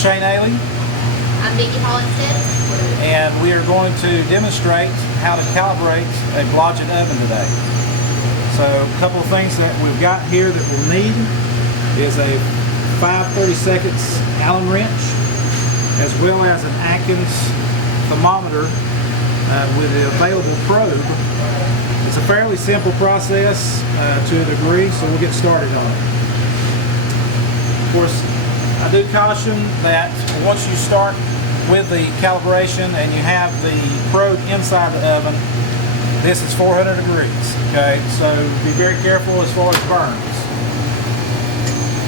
Shane Ailey, I'm Vicki Hollinsted. and we are going to demonstrate how to calibrate a Blodgett oven today. So a couple of things that we've got here that we'll need is a 5/32 Allen wrench, as well as an Atkins thermometer with the available probe. It's a fairly simple process to a degree, so we'll get started on it. Of course, I do caution that once you start with the calibration and you have the probe inside the oven, this is 400 degrees, okay? So be very careful as far as burns.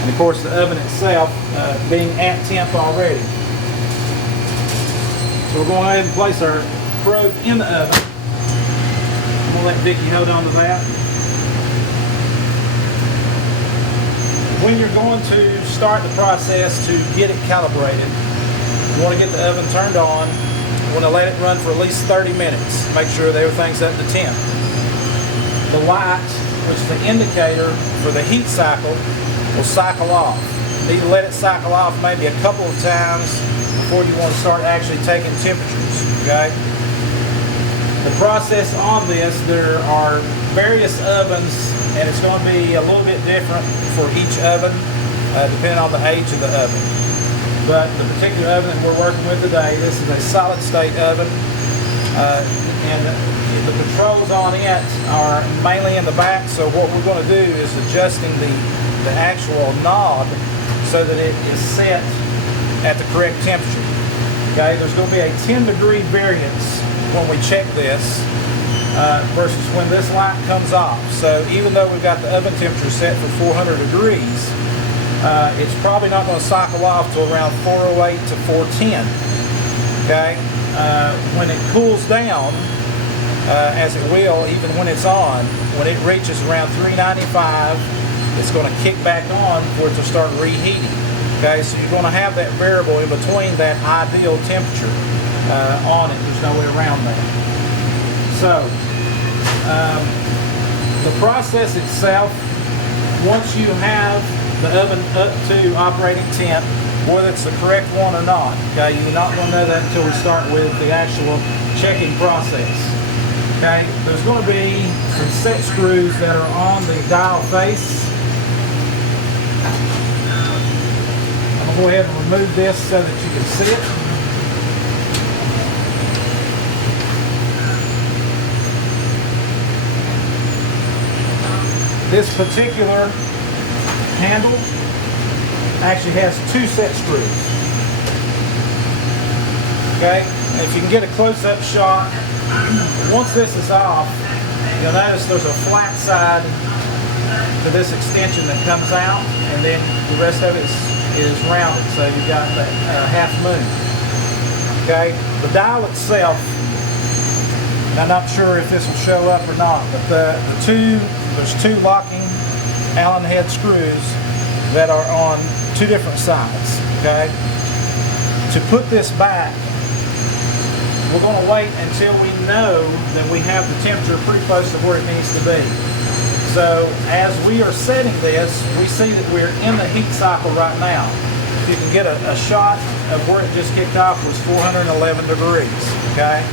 And of course the oven itself being at temp already. So we're going ahead and place our probe in the oven. I'm going to let Vicki hold on to that. When you're going to start the process to get it calibrated, you want to get the oven turned on. You want to let it run for at least 30 minutes. Make sure that everything's up to temp. The light, which is the indicator for the heat cycle, will cycle off. You need to let it cycle off maybe a couple of times before you want to start actually taking temperatures, okay? The process on this, there are various ovens, and it's going to be a little bit different for each oven, depending on the age of the oven. But the particular oven that we're working with today, this is a solid state oven, and the controls on it are mainly in the back. So what we're going to do is adjusting the actual knob so that it is set at the correct temperature. Okay, there's going to be a 10-degree variance when we check this versus when this light comes off. So even though we've got the oven temperature set for 400 degrees, it's probably not going to cycle off to around 408 to 410. Okay, when it cools down, as it will even when it's on, when it reaches around 395, it's going to kick back on for it to start reheating. Okay, so you're going to have that variable in between that ideal temperature on it. There's no way around that. So the process itself, once you have the oven up to operating temp, whether it's the correct one or not, okay, you're not going to know that until we start with the actual checking process. Okay, there's going to be some set screws that are on the dial face. I'm going to go ahead and remove this so that you can see it. This particular handle actually has two set screws. Okay, and if you can get a close-up shot, once this is off, you'll notice there's a flat side to this extension that comes out, and then the rest of it is rounded, so you've got that half moon. Okay, the dial itself, and I'm not sure if this will show up or not, but there's two locking Allen head screws that are on two different sides. Okay, to put this back, we're going to wait until we know that we have the temperature pretty close to where it needs to be. So as we are setting this, we see that we're in the heat cycle right now. If you can get a shot of where it just kicked off was 411 degrees. Okay,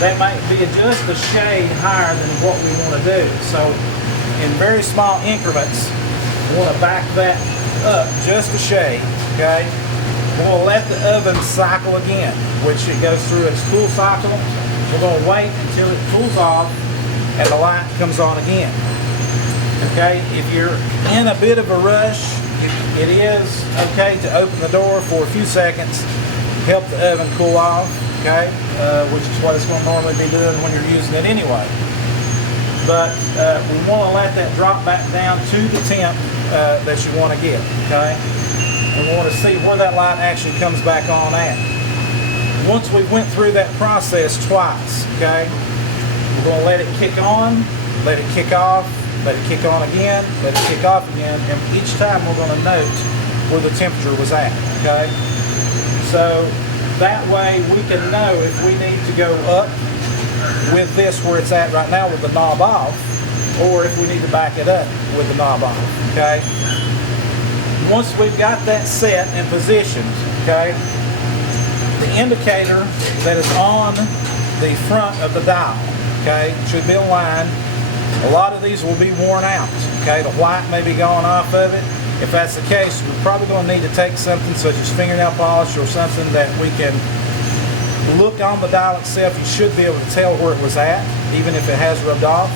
that might be just a shade higher than what we want to do. So in very small increments, we want to back that up just a shade. Okay, we'll let the oven cycle again, which it goes through its cool cycle. We're going to wait until it cools off and the light comes on again. Okay, if you're in a bit of a rush, it is okay to open the door for a few seconds, help the oven cool off, okay, which is what it's going to normally be doing when you're using it anyway. But we want to let that drop back down to the temp that you want to get, okay? And we want to see where that light actually comes back on at. Once we went through that process twice, okay, we're going to let it kick on, let it kick off, let it kick on again, let it kick off again, and each time we're going to note where the temperature was at, okay? So that way we can know if we need to go up with this where it's at right now with the knob off, or if we need to back it up with the knob off, okay? Once we've got that set and positioned, okay? The indicator that is on the front of the dial, okay, should be aligned. A lot of these will be worn out, okay? The white may be going off of it. If that's the case, we're probably going to need to take something such as fingernail polish or something that we can look on the dial itself. You should be able to tell where it was at, even if it has rubbed off,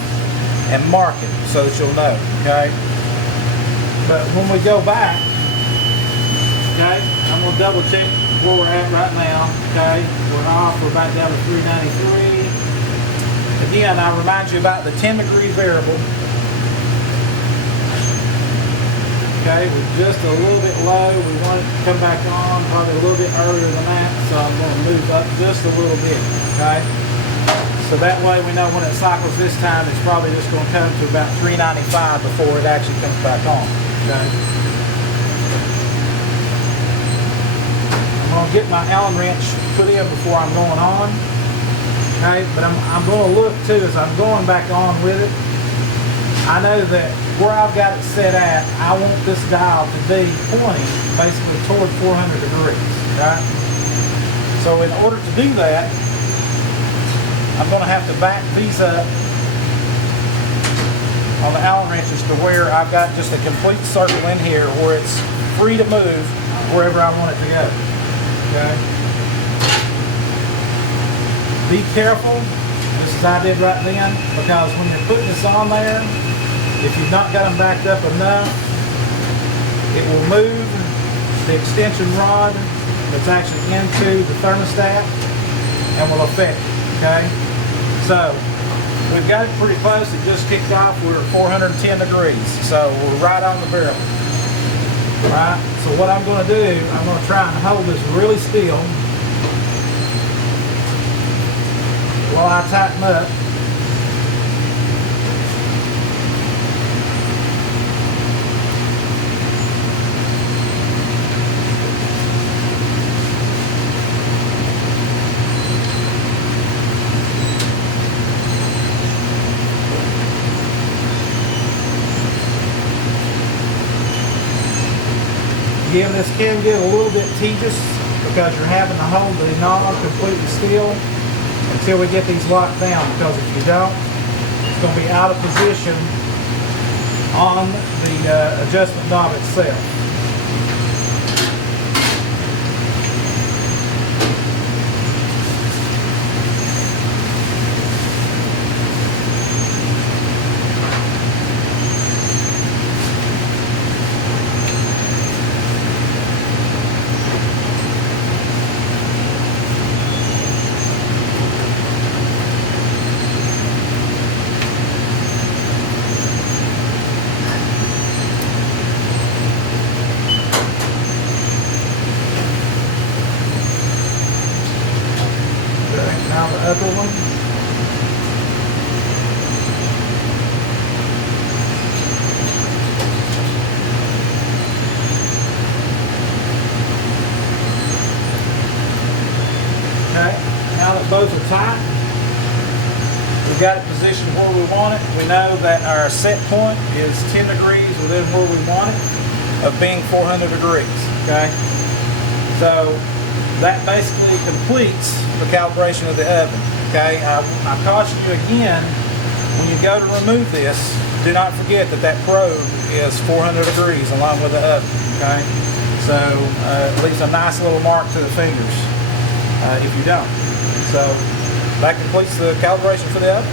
and mark it so that you'll know, okay? But when we go back, okay, I'm going to double check where we're at right now, okay? We're off, we're back down to 393. Again, I remind you about the 10-degree variable. Okay, we're just a little bit low. We want it to come back on probably a little bit earlier than that, so I'm going to move up just a little bit, okay? So that way we know when it cycles this time, it's probably just going to come to about 395 before it actually comes back on, okay? I'm going to get my Allen wrench put in before I'm going on, okay? But I'm going to look too as I'm going back on with it. I know that where I've got it set at, I want this dial to be pointing basically toward 400 degrees, right? So in order to do that, I'm going to have to back these up on the Allen wrenches to where I've got just a complete circle in here where it's free to move wherever I want it to go, okay? Be careful, just as I did right then, because when you're putting this on there, if you've not got them backed up enough, it will move the extension rod that's actually into the thermostat and will affect it, okay? So, we've got it pretty close. It just kicked off. We're at 410 degrees, so we're right on the barrel. All right, so what I'm going to do, I'm going to try and hold this really still while I tighten up. Again, this can get a little bit tedious because you're having to hold the knob completely still until we get these locked down, because if you don't, it's going to be out of position on the adjustment knob itself. Now the upper one. Okay, now that both are tight, we've got it positioned where we want it. We know that our set point is 10 degrees within where we want it of being 400 degrees, okay? So that basically completes the calibration of the oven, okay? I caution you again, when you go to remove this, do not forget that that probe is 400 degrees along with the oven, okay? So it leaves a nice little mark to the fingers if you don't. So that completes the calibration for the oven.